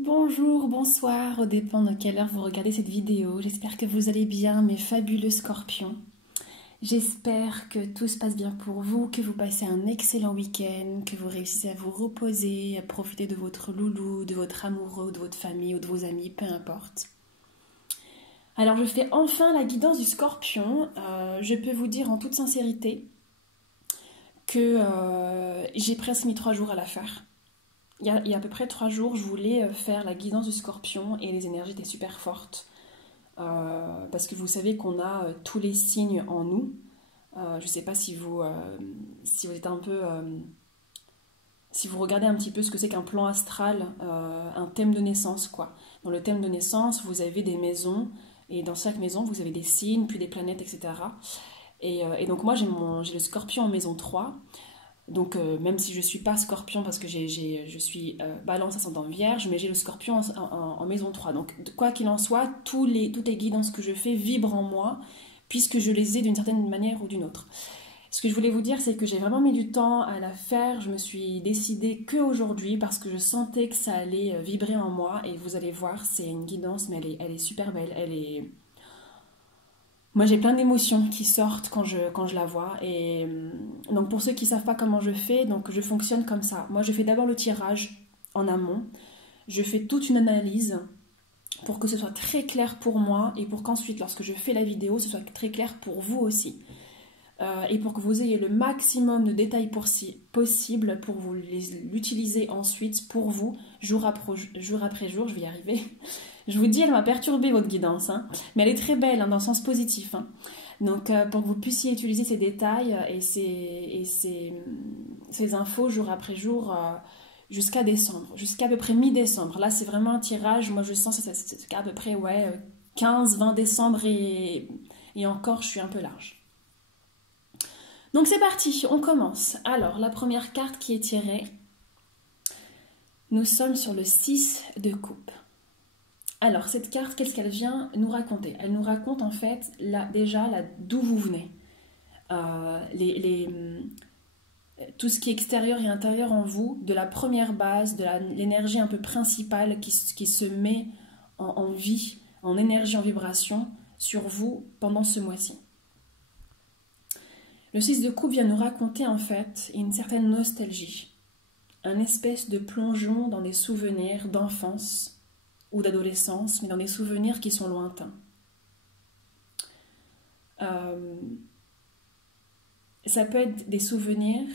Bonjour, bonsoir, au dépend de quelle heure vous regardez cette vidéo. J'espère que vous allez bien, mes fabuleux scorpions. J'espère que tout se passe bien pour vous, que vous passez un excellent week-end, que vous réussissez à vous reposer, à profiter de votre loulou, de votre amoureux, de votre famille ou de vos amis, peu importe. Alors je fais enfin la guidance du scorpion. Je peux vous dire en toute sincérité que j'ai presque mis 3 jours à la faire. Il y a à peu près 3 jours, je voulais faire la guidance du scorpion et les énergies étaient super fortes. Parce que vous savez qu'on a tous les signes en nous. Je ne sais pas si vous êtes un peu... si vous regardez un petit peu ce que c'est qu'un plan astral, un thème de naissance, quoi. Dans le thème de naissance, vous avez des maisons, et dans chaque maison, vous avez des signes, puis des planètes, etc. Et donc moi, j'ai le scorpion en maison 3. Donc même si je ne suis pas scorpion parce que je suis balance ascendant vierge, mais j'ai le scorpion en maison 3. Donc quoi qu'il en soit, toutes les guidances que je fais vibrent en moi, puisque je les ai d'une certaine manière ou d'une autre. Ce que je voulais vous dire, c'est que j'ai vraiment mis du temps à la faire. Je me suis décidée qu'aujourd'hui parce que je sentais que ça allait vibrer en moi. Et vous allez voir, c'est une guidance, mais elle est super belle. Moi, j'ai plein d'émotions qui sortent quand je la vois. Et donc, pour ceux qui ne savent pas comment je fais, donc je fonctionne comme ça. Moi, je fais d'abord le tirage en amont. Je fais toute une analyse pour que ce soit très clair pour moi et pour qu'ensuite, lorsque je fais la vidéo, ce soit très clair pour vous aussi. Et pour que vous ayez le maximum de détails possible pour vous l'utiliser ensuite pour vous, jour après jour, je vais y arriver. Je vous dis, elle m'a perturbé votre guidance, hein, mais elle est très belle hein, dans le sens positif. Hein. Donc pour que vous puissiez utiliser ces détails et ces infos jour après jour jusqu'à décembre, jusqu'à peu près mi-décembre. Là c'est vraiment un tirage, moi je sens que c'est à peu près 15-20 décembre et encore je suis un peu large. Donc c'est parti, on commence. Alors, la première carte qui est tirée, nous sommes sur le 6 de coupe. Alors, cette carte, qu'est-ce qu'elle vient nous raconter? Elle nous raconte en fait déjà d'où vous venez. Tout ce qui est extérieur et intérieur en vous, de la première base, de l'énergie un peu principale qui se met en vie, en énergie, en vibration sur vous pendant ce mois-ci. Le 6 de coupe vient nous raconter en fait une certaine nostalgie, un espèce de plongeon dans des souvenirs d'enfance ou d'adolescence, mais dans des souvenirs qui sont lointains. Ça peut être des souvenirs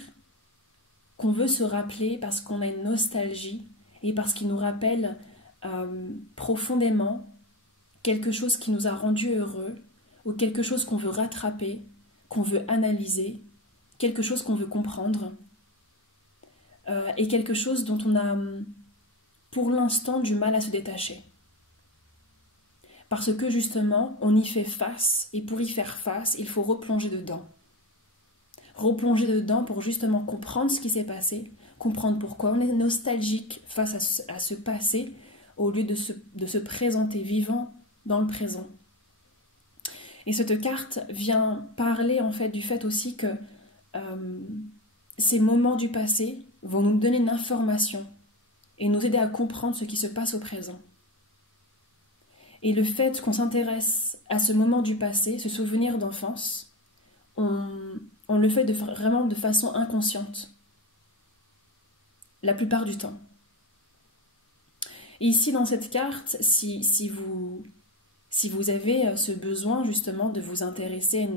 qu'on veut se rappeler parce qu'on a une nostalgie et parce qu'ils nous rappellent profondément quelque chose qui nous a rendus heureux ou quelque chose qu'on veut rattraper, qu'on veut analyser, quelque chose qu'on veut comprendre, et quelque chose dont on a pour l'instant du mal à se détacher. Parce que justement, on y fait face, et pour y faire face, il faut replonger dedans. Replonger dedans pour justement comprendre ce qui s'est passé, comprendre pourquoi on est nostalgique face à ce passé, au lieu de se présenter vivant dans le présent. Et cette carte vient parler en fait du fait aussi que ces moments du passé vont nous donner une information et nous aider à comprendre ce qui se passe au présent. Et le fait qu'on s'intéresse à ce moment du passé, ce souvenir d'enfance, on le fait vraiment de façon inconsciente, la plupart du temps. Et ici dans cette carte, si vous avez ce besoin justement de vous intéresser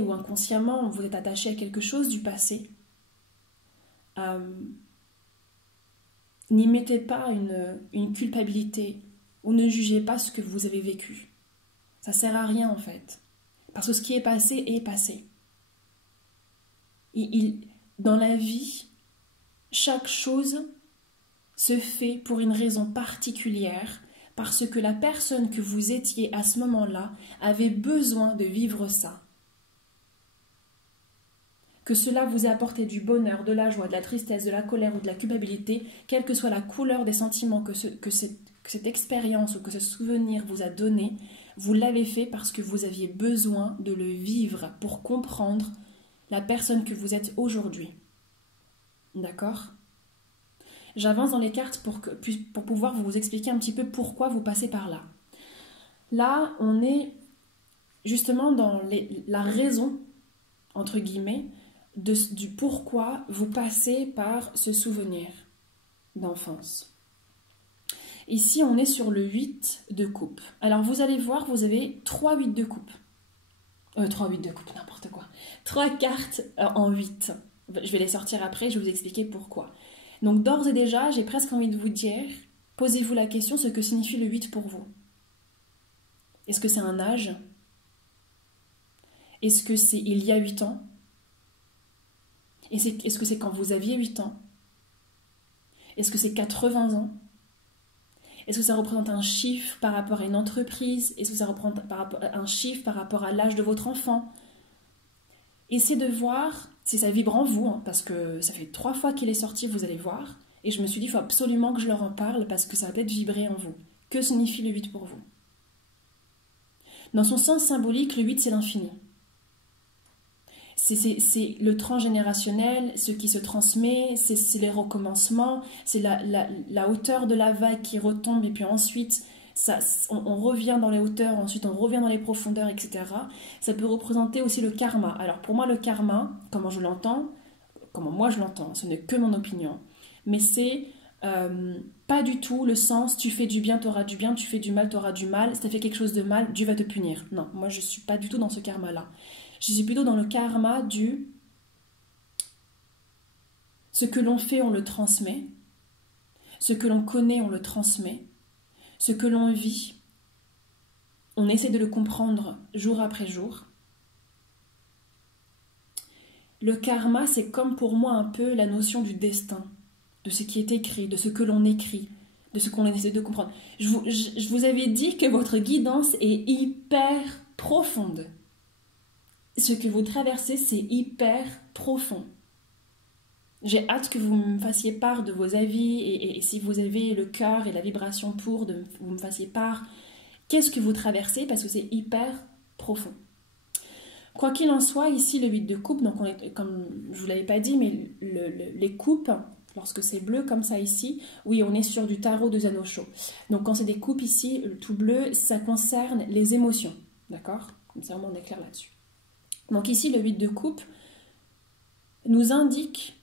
ou inconsciemment vous êtes attaché à quelque chose du passé, n'y mettez pas une culpabilité ou ne jugez pas ce que vous avez vécu. Ça sert à rien en fait. Parce que ce qui est passé est passé. Dans la vie, chaque chose se fait pour une raison particulière parce que la personne que vous étiez à ce moment-là avait besoin de vivre ça. Que cela vous ait apporté du bonheur, de la joie, de la tristesse, de la colère ou de la culpabilité, quelle que soit la couleur des sentiments que cette expérience ou que ce souvenir vous a donné, vous l'avez fait parce que vous aviez besoin de le vivre pour comprendre la personne que vous êtes aujourd'hui. D'accord ? J'avance dans les cartes pour pouvoir vous expliquer un petit peu pourquoi vous passez par là. Là, on est justement dans la raison, entre guillemets, du pourquoi vous passez par ce souvenir d'enfance. Ici, on est sur le 8 de coupe. Alors, vous allez voir, vous avez 3 8 de coupe. 3 8 de coupe, n'importe quoi. 3 cartes en 8. Je vais les sortir après, je vais vous expliquer pourquoi. Donc, d'ores et déjà, j'ai presque envie de vous dire, posez-vous la question, ce que signifie le 8 pour vous. Est-ce que c'est un âge? Est-ce que c'est il y a 8 ans? Est-ce que c'est quand vous aviez 8 ans? Est-ce que c'est 80 ans? Est-ce que ça représente un chiffre par rapport à une entreprise? Est-ce que ça représente un chiffre par rapport à l'âge de votre enfant? Essayez de voir si ça vibre en vous, hein, parce que ça fait 3 fois qu'il est sorti, vous allez voir. Et je me suis dit, il faut absolument que je leur en parle parce que ça va peut-être vibrer en vous. Que signifie le 8 pour vous? Dans son sens symbolique, le 8, c'est l'infini. C'est le transgénérationnel, ce qui se transmet, c'est les recommencements, c'est la hauteur de la vague qui retombe et puis ensuite on revient dans les hauteurs, ensuite on revient dans les profondeurs, etc. Ça peut représenter aussi le karma. Alors pour moi le karma, comment moi je l'entends, ce n'est que mon opinion, mais c'est pas du tout le sens tu fais du bien, tu auras du bien, tu fais du mal, tu auras du mal, si tu as fait quelque chose de mal, Dieu va te punir. Non, moi je suis pas du tout dans ce karma-là. Je suis plutôt dans le karma du ce que l'on fait, on le transmet, ce que l'on connaît, on le transmet, ce que l'on vit, on essaie de le comprendre jour après jour. Le karma, c'est comme pour moi un peu la notion du destin, de ce qui est écrit, de ce que l'on écrit, de ce qu'on essaie de comprendre. Je vous avais dit que votre guidance est hyper profonde. Ce que vous traversez, c'est hyper profond. J'ai hâte que vous me fassiez part de vos avis et si vous avez le cœur et la vibration pour, vous me fassiez part. Qu'est-ce que vous traversez? Parce que c'est hyper profond. Quoi qu'il en soit, ici le 8 de coupe, donc on est, comme je ne vous l'avais pas dit, mais les coupes, lorsque c'est bleu comme ça ici, oui, on est sur du tarot de Zanosho. Donc quand c'est des coupes ici, le tout bleu, ça concerne les émotions. D'accord? Comme ça, on est clair là-dessus. Donc ici, le 8 de coupe nous indique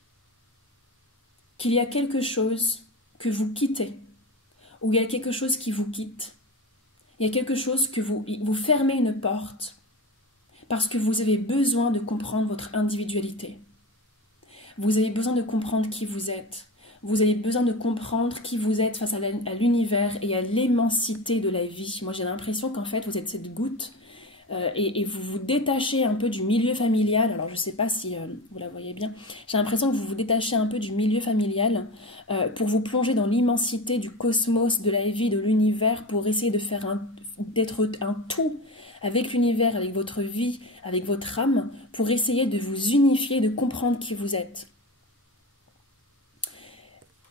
qu'il y a quelque chose que vous quittez, ou il y a quelque chose qui vous quitte, il y a quelque chose que vous fermez une porte parce que vous avez besoin de comprendre votre individualité. Vous avez besoin de comprendre qui vous êtes. Vous avez besoin de comprendre qui vous êtes face à l'univers et à l'immensité de la vie. Moi, j'ai l'impression qu'en fait, vous êtes cette goutte et vous vous détachez un peu du milieu familial. Alors je ne sais pas si vous la voyez bien, j'ai l'impression que vous vous détachez un peu du milieu familial pour vous plonger dans l'immensité du cosmos, de la vie, de l'univers, pour essayer de faire d'être un tout avec l'univers, avec votre vie, avec votre âme, pour essayer de vous unifier, de comprendre qui vous êtes.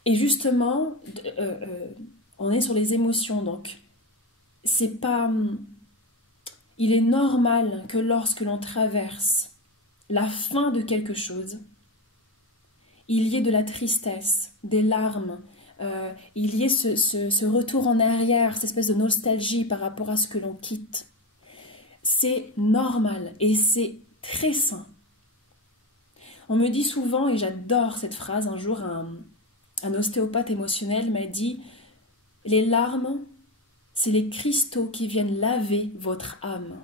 Et justement, on est sur les émotions, donc c'est pas... Il est normal que lorsque l'on traverse la fin de quelque chose, il y ait de la tristesse, des larmes, il y ait ce retour en arrière, cette espèce de nostalgie par rapport à ce que l'on quitte. C'est normal et c'est très sain. On me dit souvent, et j'adore cette phrase, un jour un ostéopathe émotionnel m'a dit « Les larmes, c'est les cristaux qui viennent laver votre âme. »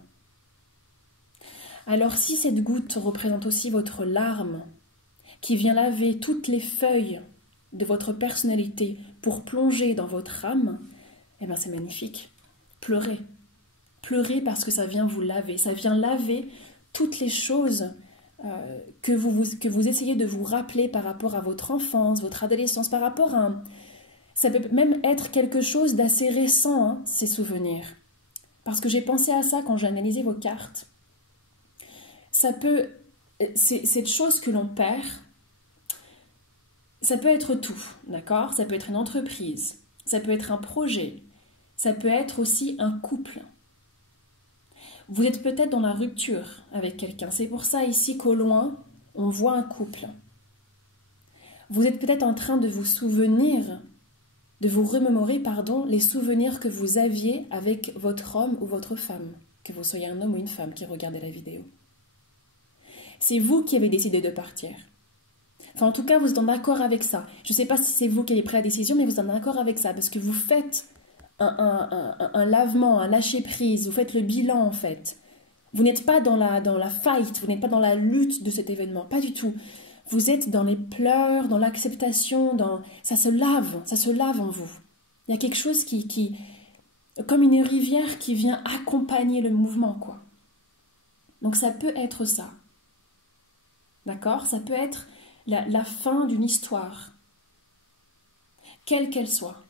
Alors si cette goutte représente aussi votre larme, qui vient laver toutes les feuilles de votre personnalité pour plonger dans votre âme, eh bien c'est magnifique. Pleurez. Pleurez parce que ça vient vous laver. Ça vient laver toutes les choses que vous essayez de vous rappeler par rapport à votre enfance, votre adolescence, par rapport à... Ça peut même être quelque chose d'assez récent, hein, ces souvenirs. Parce que j'ai pensé à ça quand j'ai analysé vos cartes. Cette chose que l'on perd, ça peut être tout, d'accord? Ça peut être une entreprise, ça peut être un projet, ça peut être aussi un couple. Vous êtes peut-être dans la rupture avec quelqu'un. C'est pour ça ici qu'au loin, on voit un couple. Vous êtes peut-être en train de vous souvenir, de vous remémorer, pardon, les souvenirs que vous aviez avec votre homme ou votre femme, que vous soyez un homme ou une femme qui regardez la vidéo. C'est vous qui avez décidé de partir. Enfin, en tout cas, vous êtes en accord avec ça. Je ne sais pas si c'est vous qui avez pris la décision, mais vous êtes en accord avec ça, parce que vous faites un lavement, un lâcher-prise, vous faites le bilan, en fait. Vous n'êtes pas dans la fight, vous n'êtes pas dans la lutte de cet événement, pas du tout. Vous êtes dans les pleurs, dans l'acceptation, ça se lave en vous. Il y a quelque chose comme une rivière qui vient accompagner le mouvement, quoi. Donc ça peut être ça. D'accord? Ça peut être la fin d'une histoire, quelle qu'elle soit.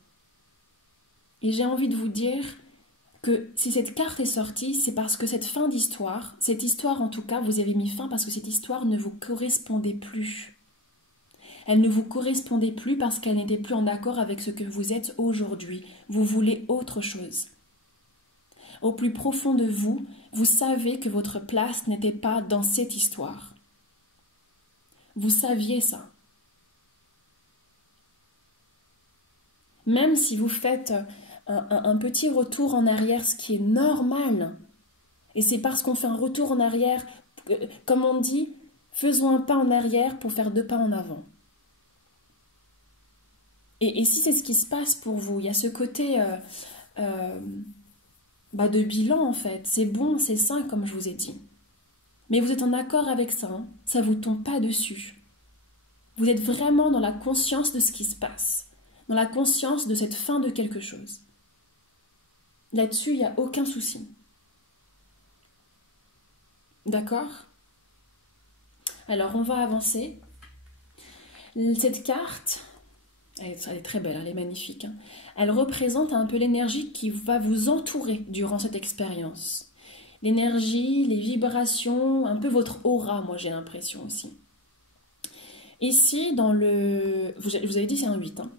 Et j'ai envie de vous dire que si cette carte est sortie, c'est parce que cette fin d'histoire, cette histoire en tout cas, vous avez mis fin parce que cette histoire ne vous correspondait plus. Elle ne vous correspondait plus parce qu'elle n'était plus en accord avec ce que vous êtes aujourd'hui. Vous voulez autre chose. Au plus profond de vous, vous savez que votre place n'était pas dans cette histoire. Vous saviez ça. Même si vous faites un petit retour en arrière, ce qui est normal, et c'est parce qu'on fait un retour en arrière, comme on dit, faisons un pas en arrière pour faire 2 pas en avant. Et si c'est ce qui se passe pour vous, il y a ce côté de bilan en fait, c'est bon, c'est sain comme je vous ai dit. Mais vous êtes en accord avec ça, hein, ça ne vous tombe pas dessus. Vous êtes vraiment dans la conscience de ce qui se passe, dans la conscience de cette fin de quelque chose. Là-dessus, il n'y a aucun souci. D'accord? Alors, on va avancer. Cette carte, elle est très belle, elle est magnifique. Hein. Elle représente un peu l'énergie qui va vous entourer durant cette expérience. L'énergie, les vibrations, un peu votre aura, moi j'ai l'impression aussi. Ici, dans le... Vous avez dit c'est un 8, hein.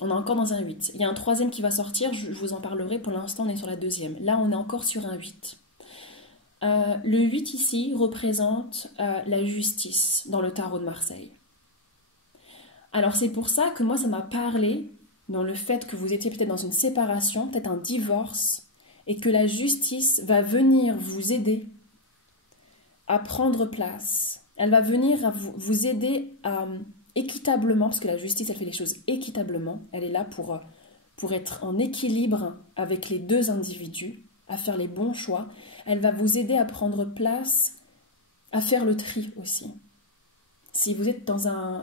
On est encore dans un 8. Il y a un 3e qui va sortir, je vous en parlerai. Pour l'instant, on est sur la 2e. Là, on est encore sur un 8. Le 8 ici représente la justice dans le tarot de Marseille. Alors, c'est pour ça que moi, ça m'a parlé dans le fait que vous étiez peut-être dans une séparation, peut-être un divorce, et que la justice va venir vous aider à prendre place. Elle va venir à vous aider à... équitablement, parce que la justice, elle fait les choses équitablement, elle est là pour être en équilibre avec les 2 individus, à faire les bons choix. Elle va vous aider à prendre place, à faire le tri aussi. Si vous êtes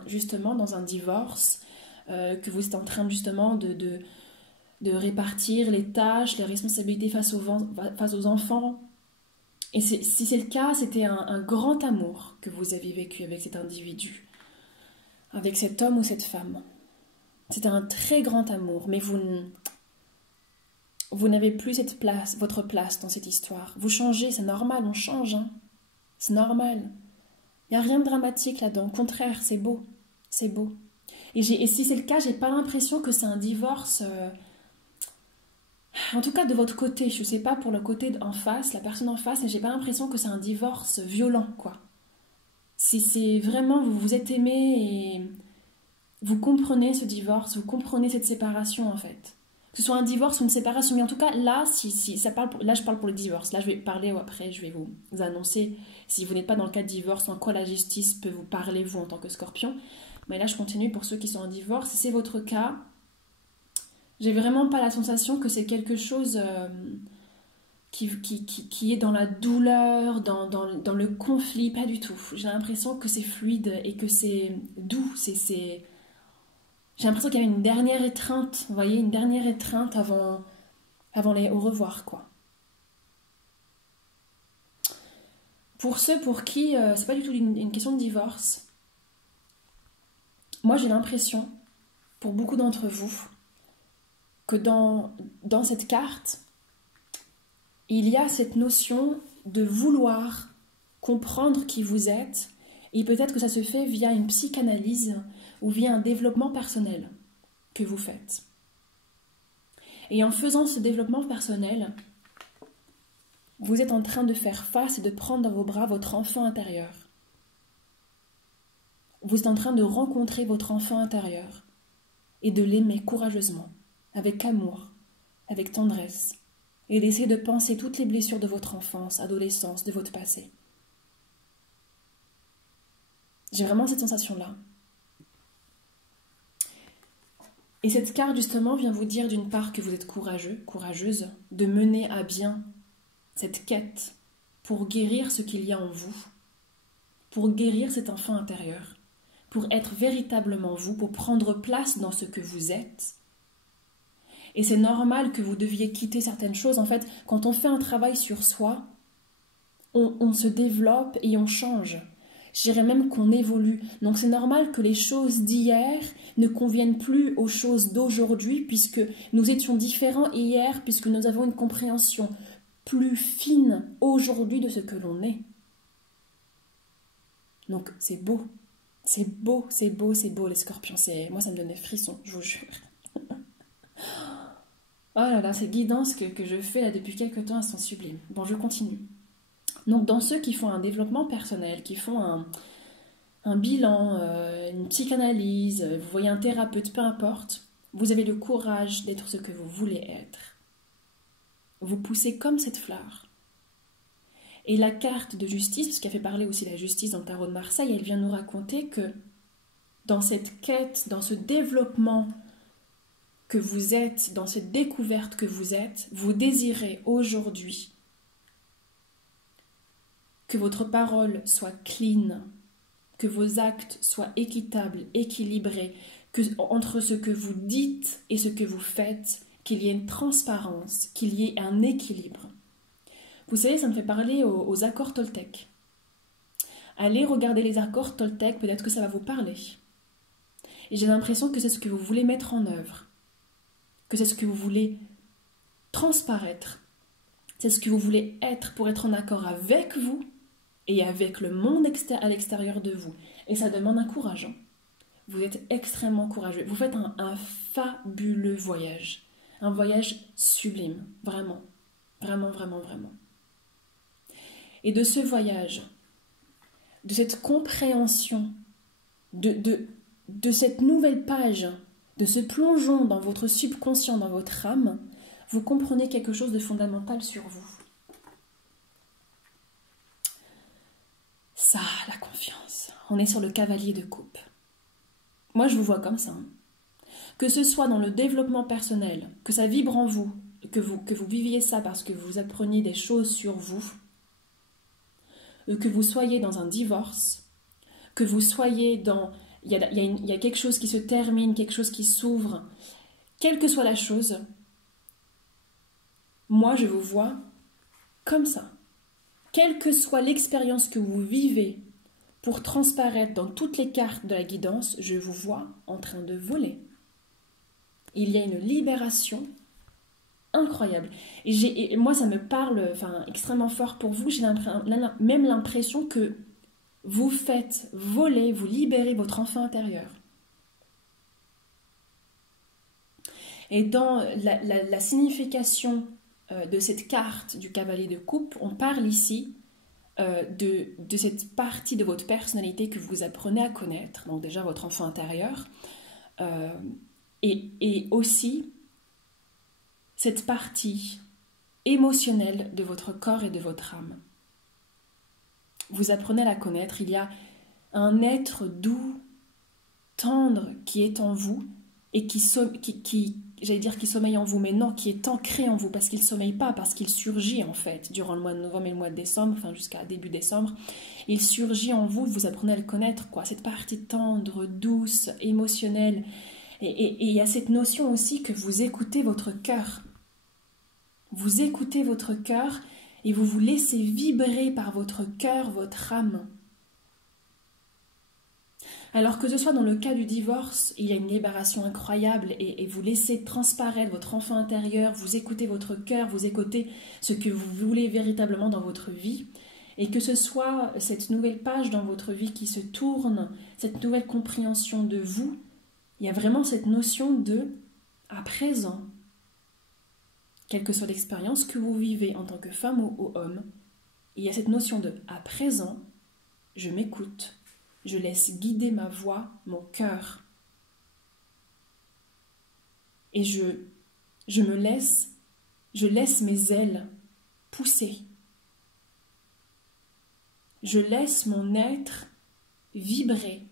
justement dans un divorce, que vous êtes en train justement de répartir les tâches, les responsabilités face aux enfants, et si c'est le cas, c'était un grand amour que vous avez vécu avec cet individu, avec cet homme ou cette femme. C'était un très grand amour, mais vous n'avez plus votre place dans cette histoire. Vous changez, c'est normal, on change. Hein. C'est normal. Il n'y a rien de dramatique là-dedans. Au contraire, c'est beau. C'est beau. Et si c'est le cas, j'ai pas l'impression que c'est un divorce... En tout cas, de votre côté. Je ne sais pas pour le côté en face, la personne en face, mais j'ai pas l'impression que c'est un divorce violent, quoi. Si c'est vraiment, vous vous êtes aimé et vous comprenez ce divorce, vous comprenez cette séparation en fait. Que ce soit un divorce ou une séparation, mais en tout cas là, si ça parle là je parle pour le divorce. Là je vais parler après, je vais vous annoncer si vous n'êtes pas dans le cas de divorce, en quoi la justice peut vous parler vous en tant que Scorpion. Mais là je continue pour ceux qui sont en divorce. Si c'est votre cas, j'ai vraiment pas la sensation que c'est quelque chose qui est dans la douleur, dans le conflit, pas du tout. J'ai l'impression que c'est fluide et que c'est doux. J'ai l'impression qu'il y a une dernière étreinte, vous voyez, une dernière étreinte avant les au revoir, quoi. Pour ceux pour qui c'est pas du tout une question de divorce, moi j'ai l'impression, pour beaucoup d'entre vous, que dans cette carte, il y a cette notion de vouloir comprendre qui vous êtes, et peut-être que ça se fait via une psychanalyse ou via un développement personnel que vous faites. Et en faisant ce développement personnel, vous êtes en train de faire face et de prendre dans vos bras votre enfant intérieur. vous êtes en train de rencontrer votre enfant intérieur et de l'aimer courageusement, avec amour, avec tendresse, et d'essayer de penser toutes les blessures de votre enfance, adolescence, de votre passé. J'ai vraiment cette sensation-là. Et cette carte, justement, vient vous dire d'une part que vous êtes courageux, courageuse, de mener à bien cette quête pour guérir ce qu'il y a en vous, pour guérir cet enfant intérieur, pour être véritablement vous, pour prendre place dans ce que vous êtes. Et c'est normal que vous deviez quitter certaines choses. En fait, quand on fait un travail sur soi, on se développe et on change. Je dirais même qu'on évolue. Donc c'est normal que les choses d'hier ne conviennent plus aux choses d'aujourd'hui, puisque nous étions différents hier, puisque nous avons une compréhension plus fine aujourd'hui de ce que l'on est. Donc c'est beau. C'est beau, c'est beau, c'est beau les scorpions. Moi ça me donne des frissons, je vous jure. Oh là là, ces guidances que je fais là depuis quelques temps, elles sont sublimes. Bon, je continue. Donc dans ceux qui font un développement personnel, qui font un bilan, une psychanalyse, vous voyez un thérapeute, peu importe, vous avez le courage d'être ce que vous voulez être. Vous poussez comme cette fleur. Et la carte de justice, parce qu'elle fait parler aussi de la justice dans le tarot de Marseille, elle vient nous raconter que dans cette quête, dans ce développement que vous êtes, dans cette découverte que vous êtes, vous désirez aujourd'hui que votre parole soit clean, que vos actes soient équitables, équilibrés, que entre ce que vous dites et ce que vous faites, qu'il y ait une transparence, qu'il y ait un équilibre. Vous savez, ça me fait parler aux accords Toltec. Allez regarder les accords Toltec, peut-être que ça va vous parler. Et j'ai l'impression que c'est ce que vous voulez mettre en œuvre, que c'est ce que vous voulez transparaître, c'est ce que vous voulez être pour être en accord avec vous et avec le monde à l'extérieur de vous. Et ça demande un courage. Vous êtes extrêmement courageux. Vous faites un fabuleux voyage. Un voyage sublime. Vraiment. Vraiment, vraiment, vraiment. Et de ce voyage, de cette compréhension, de cette nouvelle page, de ce plongeon dans votre subconscient, dans votre âme, vous comprenez quelque chose de fondamental sur vous. Ça, la confiance. On est sur le cavalier de coupe. Moi, je vous vois comme ça. Hein. Que ce soit dans le développement personnel, que ça vibre en vous, que vous viviez ça parce que vous appreniez des choses sur vous, que vous soyez dans un divorce, que vous soyez dans... Il y a quelque chose qui se termine, quelque chose qui s'ouvre. Quelle que soit la chose, moi, je vous vois comme ça. Quelle que soit l'expérience que vous vivez pour transparaître dans toutes les cartes de la guidance, je vous vois en train de voler. Il y a une libération incroyable. Et moi, ça me parle extrêmement fort pour vous. J'ai même l'impression que vous faites voler, vous libérez votre enfant intérieur. Et dans la signification de cette carte du cavalier de coupe, on parle ici de cette partie de votre personnalité que vous apprenez à connaître, donc déjà votre enfant intérieur, et aussi cette partie émotionnelle de votre corps et de votre âme. Vous apprenez à la connaître, il y a un être doux, tendre qui est en vous et qui sommeille en vous, mais non, qui est ancré en vous, parce qu'il ne sommeille pas, parce qu'il surgit en fait, durant le mois de novembre et le mois de décembre, jusqu'à début décembre, il surgit en vous, vous apprenez à le connaître, cette partie tendre, douce, émotionnelle, et il y a cette notion aussi que vous écoutez votre cœur. Vous écoutez votre cœur et vous vous laissez vibrer par votre cœur, votre âme. Alors que ce soit dans le cas du divorce, il y a une libération incroyable et vous laissez transparaître votre enfant intérieur, vous écoutez votre cœur, vous écoutez ce que vous voulez véritablement dans votre vie. Et que ce soit cette nouvelle page dans votre vie qui se tourne, cette nouvelle compréhension de vous, il y a vraiment cette notion de « à présent ». Quelle que soit l'expérience que vous vivez en tant que femme ou homme, il y a cette notion de « à présent, je m'écoute, Je laisse guider ma voix, mon cœur. Et je laisse mes ailes pousser. Je laisse mon être vibrer.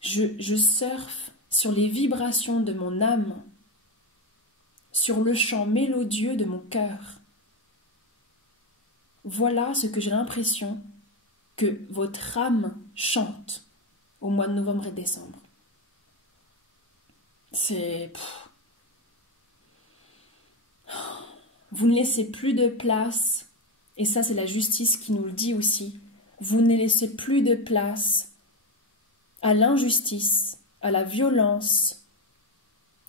Je surfe sur les vibrations de mon âme, sur le chant mélodieux de mon cœur. Voilà ce que j'ai l'impression que votre âme chante au mois de novembre et décembre. Vous ne laissez plus de place, et ça c'est la justice qui nous le dit aussi, vous ne laissez plus de place à l'injustice, à la violence,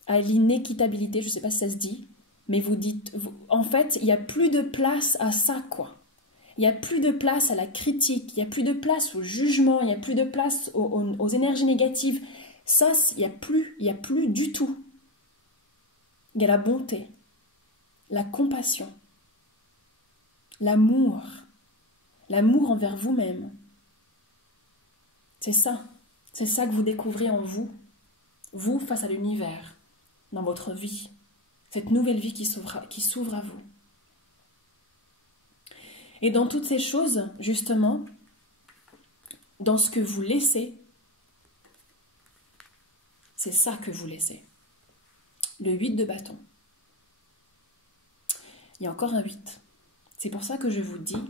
à l'inéquitabilité, je ne sais pas si ça se dit, mais vous dites, en fait, il n'y a plus de place à ça, quoi. Il n'y a plus de place à la critique, il n'y a plus de place au jugement, il n'y a plus de place aux énergies négatives. Ça, il n'y a plus du tout. Il y a la bonté, la compassion, l'amour envers vous-même. C'est ça que vous découvrez en vous, vous face à l'univers, dans votre vie, cette nouvelle vie qui s'ouvre à vous. Et dans toutes ces choses, justement, dans ce que vous laissez, c'est ça que vous laissez. Le 8 de bâton. Il y a encore un 8. C'est pour ça que je vous dis,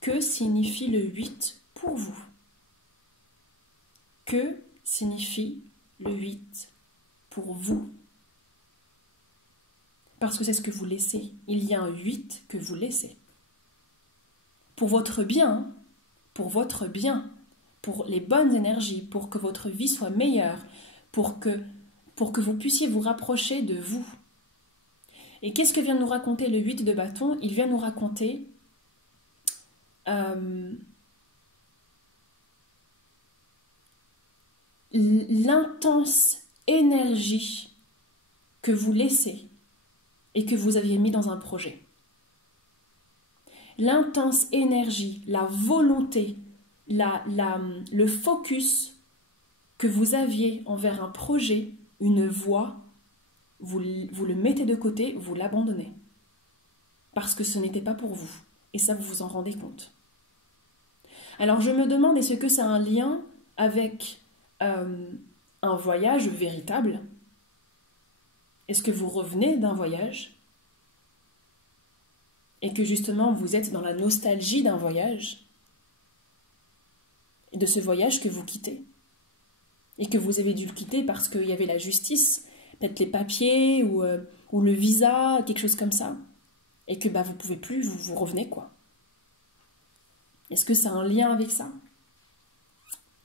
que signifie le 8 pour vous? Que signifie le 8 pour vous? Parce que c'est ce que vous laissez. Il y a un 8 que vous laissez. Pour votre bien, pour les bonnes énergies, pour que votre vie soit meilleure, pour que vous puissiez vous rapprocher de vous. Et qu'est-ce que vient nous raconter le 8 de bâton? Il vient nous raconter l'intense énergie que vous laissez et que vous aviez mis dans un projet. L'intense énergie, la volonté, le focus que vous aviez envers un projet, une voie, vous le mettez de côté, vous l'abandonnez. Parce que ce n'était pas pour vous. Et ça, vous vous en rendez compte. Alors je me demande, est-ce que ça a un lien avec un voyage véritable? Est-ce que vous revenez d'un voyage? Et que justement vous êtes dans la nostalgie d'un voyage, et de ce voyage que vous quittez, et que vous avez dû le quitter parce qu'il y avait la justice, peut-être les papiers ou le visa, quelque chose comme ça, et que vous pouvez plus, vous revenez quoi. Est-ce que ça a un lien avec ça?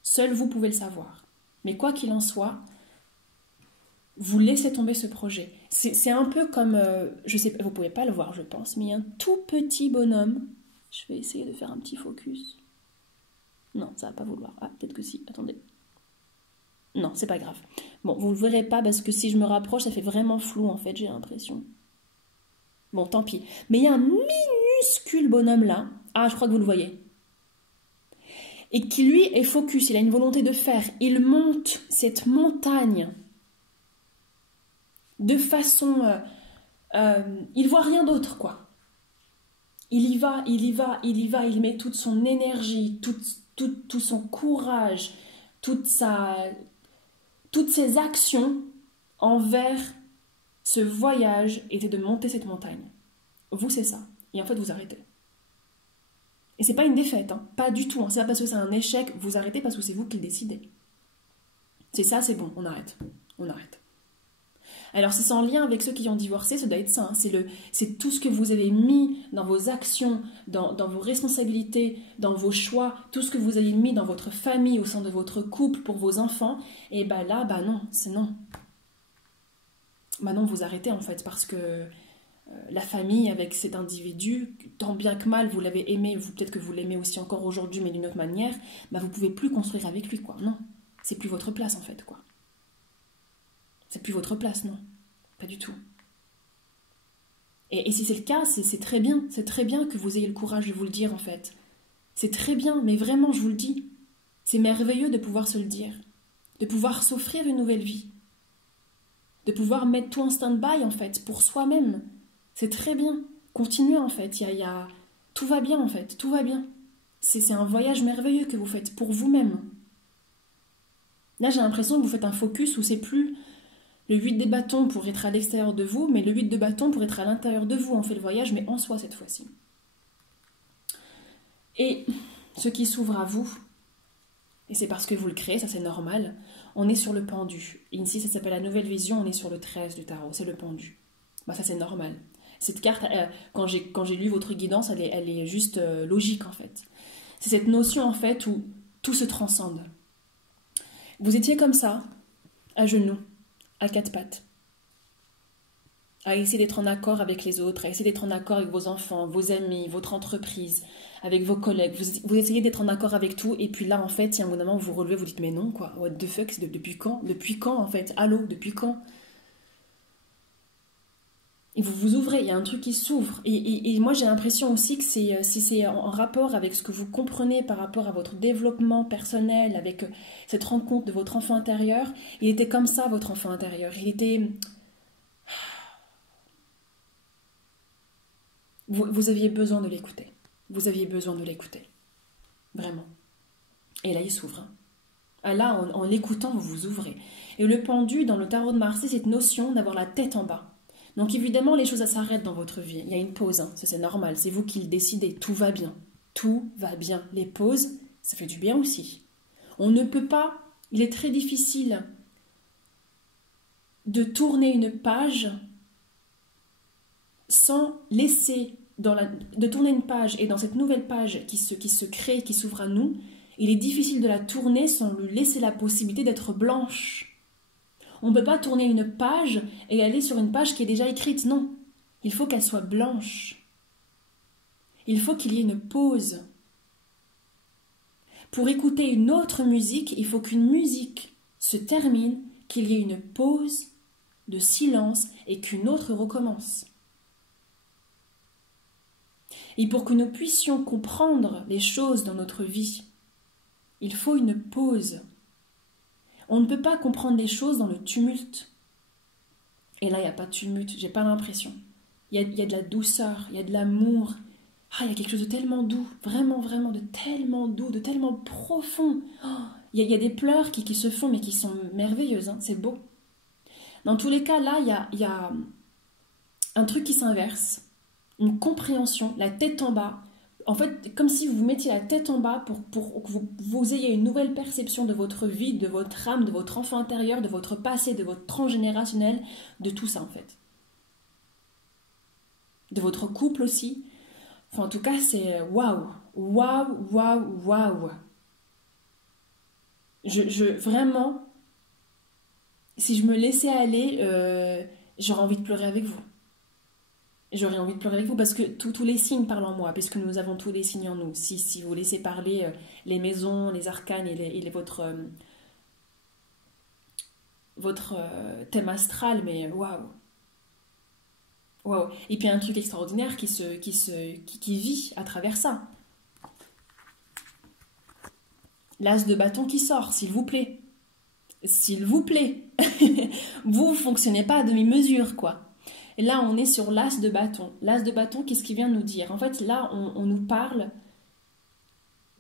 Seul vous pouvez le savoir. Mais quoi qu'il en soit, vous laissez tomber ce projet. C'est un peu comme, je sais, vous ne pouvez pas le voir je pense, mais il y a un tout petit bonhomme. Je vais essayer de faire un petit focus. Non, ça ne va pas vouloir. Ah, peut-être que si, attendez. Non, c'est pas grave. Bon, vous ne le verrez pas parce que si je me rapproche, ça fait vraiment flou en fait, j'ai l'impression. Bon, tant pis. Mais il y a un minuscule bonhomme là. Ah, je crois que vous le voyez. Et qui lui est focus, il a une volonté de faire. Il monte cette montagne de façon... il voit rien d'autre, quoi. Il y va, il met toute son énergie, tout son courage, toutes ses actions envers ce voyage était de monter cette montagne. Vous, c'est ça. Et en fait, vous arrêtez. Et c'est pas une défaite, hein. Pas du tout. Hein. C'est pas parce que c'est un échec, vous arrêtez parce que c'est vous qui le décidez. C'est ça, c'est bon, on arrête. On arrête. Alors c'est en lien avec ceux qui ont divorcé, ça doit être ça. Hein. C'est tout ce que vous avez mis dans vos actions, dans vos responsabilités, dans vos choix, tout ce que vous avez mis dans votre famille, au sein de votre couple, pour vos enfants. Et là, non, c'est non. Non, vous arrêtez en fait, parce que la famille avec cet individu, tant bien que mal, vous l'avez aimé, peut-être que vous l'aimez aussi encore aujourd'hui, mais d'une autre manière, vous pouvez plus construire avec lui, quoi. Non, c'est plus votre place en fait, quoi. C'est plus votre place, non. Pas du tout. Et si c'est le cas, c'est très bien que vous ayez le courage de vous le dire, en fait. C'est très bien, mais vraiment, je vous le dis. C'est merveilleux de pouvoir se le dire, de pouvoir s'offrir une nouvelle vie, de pouvoir mettre tout en stand-by en fait, pour soi-même. C'est très bien. Continuez en fait, tout va bien en fait, tout va bien. C'est un voyage merveilleux que vous faites pour vous-même. Là, j'ai l'impression que vous faites un focus où c'est plus le 8 des bâtons pour être à l'extérieur de vous, mais le 8 de bâtons pour être à l'intérieur de vous. On fait le voyage, mais en soi cette fois-ci. Et ce qui s'ouvre à vous, et c'est parce que vous le créez, ça c'est normal, on est sur le pendu. Ici, ça s'appelle la nouvelle vision, on est sur le 13 du tarot, c'est le pendu. Bah, ça c'est normal. Cette carte, quand j'ai lu votre guidance, elle est juste logique en fait. C'est cette notion en fait où tout se transcende. Vous étiez comme ça, à genoux, à quatre pattes, à essayer d'être en accord avec les autres, à essayer d'être en accord avec vos enfants, vos amis, votre entreprise, avec vos collègues. Vous essayez d'être en accord avec tout, et puis là, en fait, il y a un moment où vous relevez, vous dites, mais non, quoi, what the fuck, depuis quand? Depuis quand, en fait? Allô, depuis quand? Et vous vous ouvrez, il y a un truc qui s'ouvre. Et moi, j'ai l'impression aussi que si c'est en rapport avec ce que vous comprenez par rapport à votre développement personnel, avec cette rencontre de votre enfant intérieur, il était comme ça, votre enfant intérieur. Il était... Vous aviez besoin de l'écouter. Vous aviez besoin de l'écouter. Vraiment. Et là, il s'ouvre. Hein. Ah, là, en l'écoutant, vous vous ouvrez. Et le pendu, dans le tarot de Marseille, c'est cette notion d'avoir la tête en bas. Donc évidemment, les choses s'arrêtent dans votre vie. Il y a une pause, hein. Ça c'est normal. C'est vous qui le décidez. Tout va bien. Tout va bien. Les pauses, ça fait du bien aussi. On ne peut pas... Il est très difficile de tourner une page sans laisser... de tourner une page et dans cette nouvelle page qui se crée, qui s'ouvre à nous, il est difficile de la tourner sans lui laisser la possibilité d'être blanche. On ne peut pas tourner une page et aller sur une page qui est déjà écrite, non. Il faut qu'elle soit blanche. Il faut qu'il y ait une pause. Pour écouter une autre musique, il faut qu'une musique se termine, qu'il y ait une pause de silence et qu'une autre recommence. Et pour que nous puissions comprendre les choses dans notre vie, il faut une pause. On ne peut pas comprendre les choses dans le tumulte. Et là, il n'y a pas de tumulte, j'ai pas l'impression. Il y a de la douceur, il y a de l'amour. Ah, il y a quelque chose de tellement doux, vraiment, vraiment, de tellement doux, de tellement profond. Oh, il y a des pleurs qui se font, mais qui sont merveilleuses, hein, c'est beau. Dans tous les cas, là, il y a un truc qui s'inverse. Une compréhension, la tête en bas. En fait, comme si vous vous mettiez la tête en bas pour que vous ayez une nouvelle perception de votre vie, de votre âme, de votre enfant intérieur, de votre passé, de votre transgénérationnel, de tout ça en fait. De votre couple aussi. Enfin, en tout cas, c'est waouh, waouh, waouh, waouh. Vraiment, si je me laissais aller, j'aurais envie de pleurer avec vous. J'aurais envie de pleurer avec vous parce que tous les signes parlent en moi, puisque nous avons tous les signes en nous. Si vous laissez parler les maisons, les arcanes et votre thème astral, mais waouh! Waouh! Et puis un truc extraordinaire qui vit à travers ça. L'as de bâton qui sort, s'il vous plaît. S'il vous plaît. Vous ne fonctionnez pas à demi-mesure, quoi. Et là, on est sur l'as de bâton. L'as de bâton, qu'est-ce qu'il vient nous dire? En fait, là, on nous parle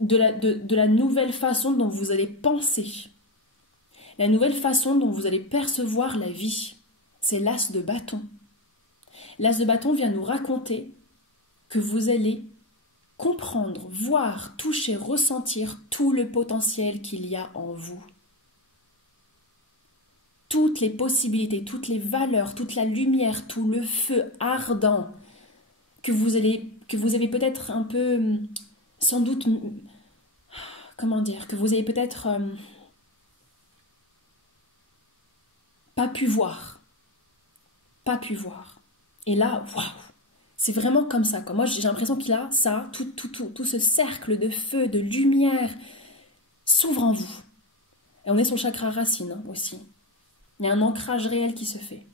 de la nouvelle façon dont vous allez penser. La nouvelle façon dont vous allez percevoir la vie. C'est l'as de bâton. L'as de bâton vient nous raconter que vous allez comprendre, voir, toucher, ressentir tout le potentiel qu'il y a en vous. Toutes les possibilités, toutes les valeurs, toute la lumière, tout le feu ardent que vous avez peut-être un peu, sans doute, comment dire, que vous avez peut-être pas pu voir. Pas pu voir. Et là, waouh, c'est vraiment comme ça. Moi, j'ai l'impression qu'il a ça, tout ce cercle de feu, de lumière s'ouvre en vous. Et on est sur le chakra racine hein, aussi. Il y a un ancrage réel qui se fait.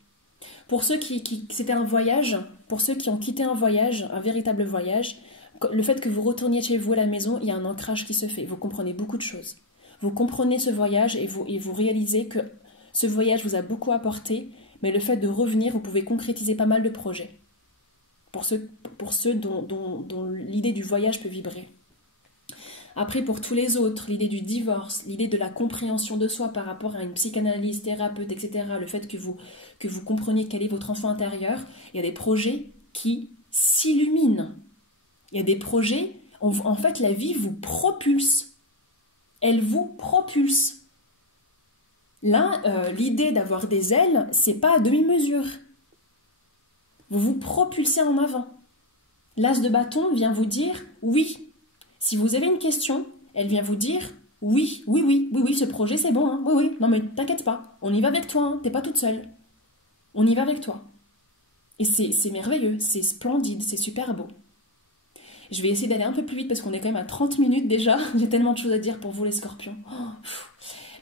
Pour ceux c'était un voyage, pour ceux qui ont quitté un voyage, un véritable voyage, le fait que vous retourniez chez vous à la maison, il y a un ancrage qui se fait. Vous comprenez beaucoup de choses. vous comprenez ce voyage et vous réalisez que ce voyage vous a beaucoup apporté, mais le fait de revenir, vous pouvez concrétiser pas mal de projets. Pour ceux dont l'idée du voyage peut vibrer. Après, pour tous les autres, l'idée du divorce, l'idée de la compréhension de soi par rapport à une psychanalyse, thérapeute, etc., le fait que vous compreniez quel est votre enfant intérieur, il y a des projets qui s'illuminent. Il y a des projets, en fait, la vie vous propulse. Elle vous propulse. Là, l'idée d'avoir des ailes, c'est pas à demi-mesure. Vous vous propulsez en avant. L'as de bâton vient vous dire oui. Si vous avez une question, elle vient vous dire oui, ce projet c'est bon, hein, oui, non mais t'inquiète pas, on y va avec toi, hein, t'es pas toute seule. On y va avec toi. Et c'est merveilleux, c'est splendide, c'est super beau. Je vais essayer d'aller un peu plus vite parce qu'on est quand même à 30 minutes déjà. Il y a tellement de choses à dire pour vous les scorpions.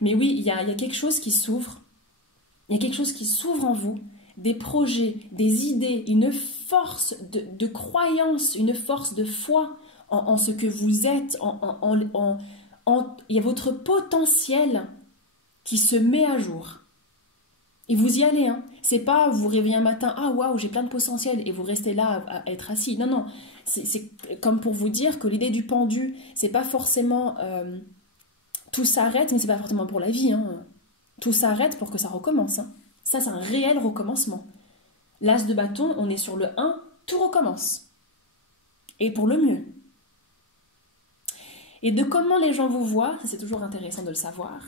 Mais oui, il y a quelque chose qui s'ouvre. Il y a quelque chose qui s'ouvre en vous. Des projets, des idées, une force de croyance, une force de foi en ce que vous êtes. Il y a votre potentiel qui se met à jour. Et vous y allez, hein. C'est pas vous réveillez un matin, ah waouh, j'ai plein de potentiel, et vous restez là à être assis. Non, non. C'est comme pour vous dire que l'idée du pendu, c'est pas forcément tout s'arrête, mais c'est pas forcément pour la vie. Hein. Tout s'arrête pour que ça recommence. Hein. Ça, c'est un réel recommencement. L'as de bâton, on est sur le 1, tout recommence. Et pour le mieux. Et de comment les gens vous voient, c'est toujours intéressant de le savoir.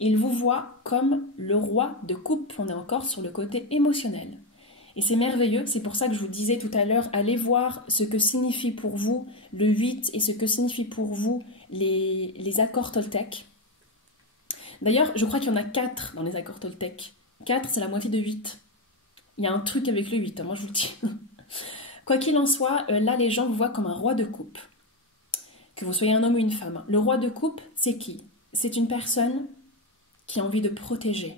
Ils vous voient comme le roi de coupe. On est encore sur le côté émotionnel. Et c'est merveilleux, c'est pour ça que je vous disais tout à l'heure, allez voir ce que signifie pour vous le 8 et ce que signifie pour vous les accords Toltec. D'ailleurs, je crois qu'il y en a 4 dans les accords Toltec. 4, c'est la moitié de 8. Il y a un truc avec le 8, hein, moi je vous le dis. Quoi qu'il en soit, là les gens vous voient comme un roi de coupe. Que vous soyez un homme ou une femme. Le roi de coupe, c'est qui? C'est une personne qui a envie de protéger,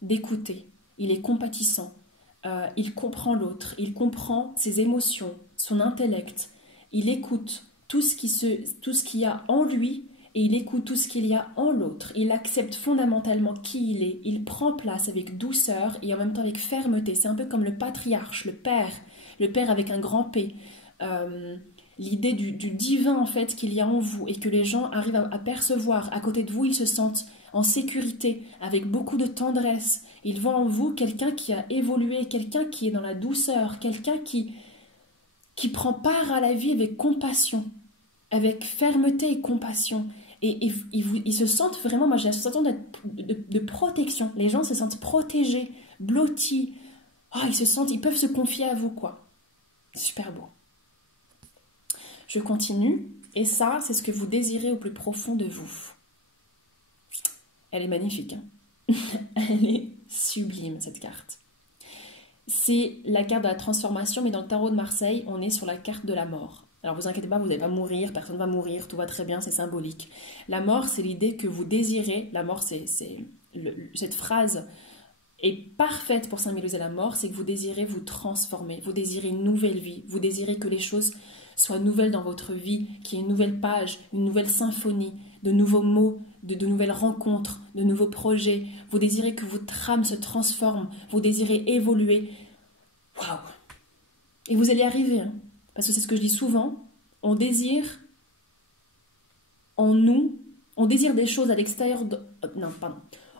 d'écouter. Il est compatissant. Il comprend l'autre, il comprend ses émotions, son intellect, il écoute tout ce qu'il y a en lui et il écoute tout ce qu'il y a en l'autre. Il accepte fondamentalement qui il est, il prend place avec douceur et en même temps avec fermeté. C'est un peu comme le patriarche, le père avec un grand P. L'idée du divin en fait qu'il y a en vous et que les gens arrivent à percevoir. À côté de vous, ils se sentent en sécurité, avec beaucoup de tendresse. Ils voient en vous quelqu'un qui a évolué, quelqu'un qui est dans la douceur, quelqu'un qui prend part à la vie avec compassion, avec fermeté et compassion. Et ils se sentent vraiment, moi j'ai la sensation de protection. Les gens se sentent protégés, blottis. Oh, ils peuvent se confier à vous, quoi. C'est super beau. Je continue. Et ça, c'est ce que vous désirez au plus profond de vous. Elle est magnifique. Hein. Elle est sublime, cette carte. C'est la carte de la transformation, mais dans le tarot de Marseille, on est sur la carte de la mort. Alors vous inquiétez pas, vous n'allez pas mourir, personne ne va mourir, tout va très bien, c'est symbolique. La mort, c'est l'idée que vous désirez. La mort, cette phrase est parfaite pour symboliser la mort, c'est que vous désirez vous transformer, vous désirez une nouvelle vie, vous désirez que les choses soient nouvelles dans votre vie, qu'il y ait une nouvelle page, une nouvelle symphonie, de nouveaux mots, de nouvelles rencontres, de nouveaux projets. Vous désirez que votre âme se transforme, vous désirez évoluer. Waouh! Et vous allez y arriver, hein, parce que c'est ce que je dis souvent, on désire en nous, on désire des choses à l'extérieur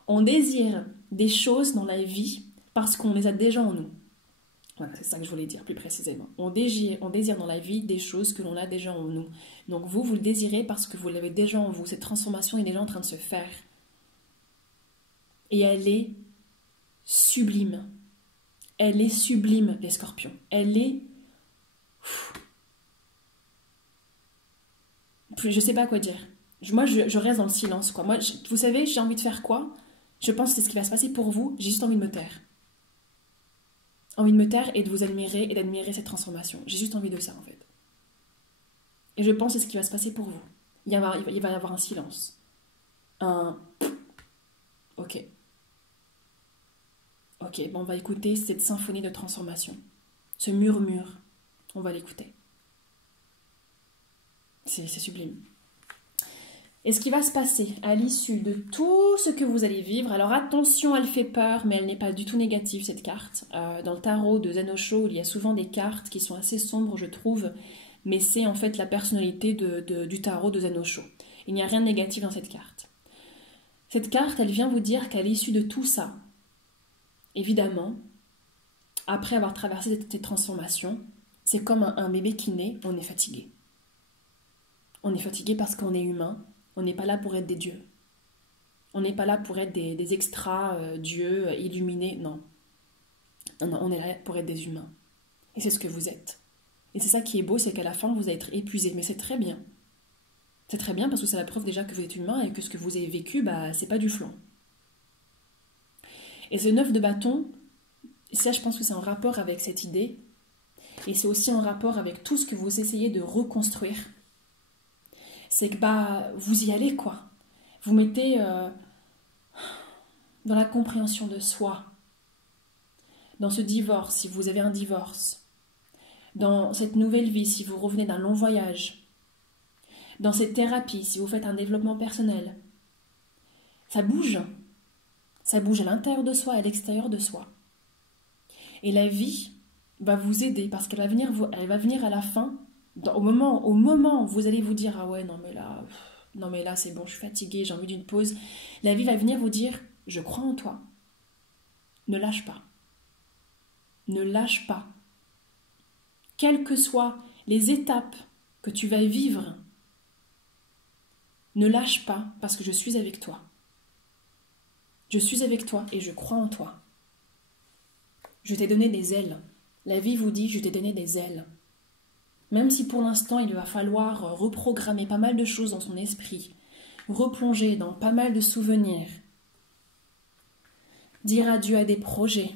on désire des choses dans la vie parce qu'on les a déjà en nous. Voilà, c'est ça que je voulais dire plus précisément. On désire dans la vie des choses que l'on a déjà en nous. Donc vous le désirez parce que vous l'avez déjà en vous. Cette transformation est déjà en train de se faire. Et elle est sublime. Elle est sublime, les scorpions. Elle est... Je sais pas quoi dire. Moi, je reste dans le silence, quoi. Moi, vous savez, j'ai envie de faire quoi? Je pense que c'est ce qui va se passer pour vous. J'ai juste envie de me taire. Envie de me taire et de vous admirer et d'admirer cette transformation. J'ai juste envie de ça, en fait. Et je pense que c'est ce qui va se passer pour vous. Il va y avoir un silence. Ok. Ok, bon, on va écouter cette symphonie de transformation. Ce murmure. On va l'écouter. C'est sublime. Et ce qui va se passer à l'issue de tout ce que vous allez vivre, alors attention, elle fait peur, mais elle n'est pas du tout négative cette carte. Dans le tarot de Zen Osho, il y a souvent des cartes qui sont assez sombres, je trouve, mais c'est en fait la personnalité du tarot de Zen Osho. Il n'y a rien de négatif dans cette carte. Cette carte, elle vient vous dire qu'à l'issue de tout ça, évidemment, après avoir traversé cette transformation, c'est comme un bébé qui naît, on est fatigué. On est fatigué parce qu'on est humain. On n'est pas là pour être des dieux. On n'est pas là pour être des extras dieux, illuminés. Non. Non, on est là pour être des humains. Et c'est ce que vous êtes. Et c'est ça qui est beau, c'est qu'à la fin, vous allez être épuisé. Mais c'est très bien. C'est très bien parce que c'est la preuve déjà que vous êtes humain et que ce que vous avez vécu, c'est pas du flan. Et ce 9 de bâton, ça, je pense que c'est en rapport avec cette idée. Et c'est aussi en rapport avec tout ce que vous essayez de reconstruire. C'est que vous y allez quoi. Vous mettez dans la compréhension de soi, dans ce divorce, si vous avez un divorce, dans cette nouvelle vie, si vous revenez d'un long voyage, dans cette thérapie, si vous faites un développement personnel. Ça bouge à l'intérieur de soi, à l'extérieur de soi. Et la vie va vous aider parce qu'elle va venir à la fin. Au moment où vous allez vous dire ah ouais non mais là c'est bon, je suis fatiguée, j'ai envie d'une pause, la vie va venir vous dire je crois en toi, ne lâche pas, quelles que soient les étapes que tu vas vivre, ne lâche pas parce que je suis avec toi, et je crois en toi, je t'ai donné des ailes, la vie vous dit je t'ai donné des ailes. Même si pour l'instant, il va falloir reprogrammer pas mal de choses dans son esprit, replonger dans pas mal de souvenirs, dire adieu à des projets,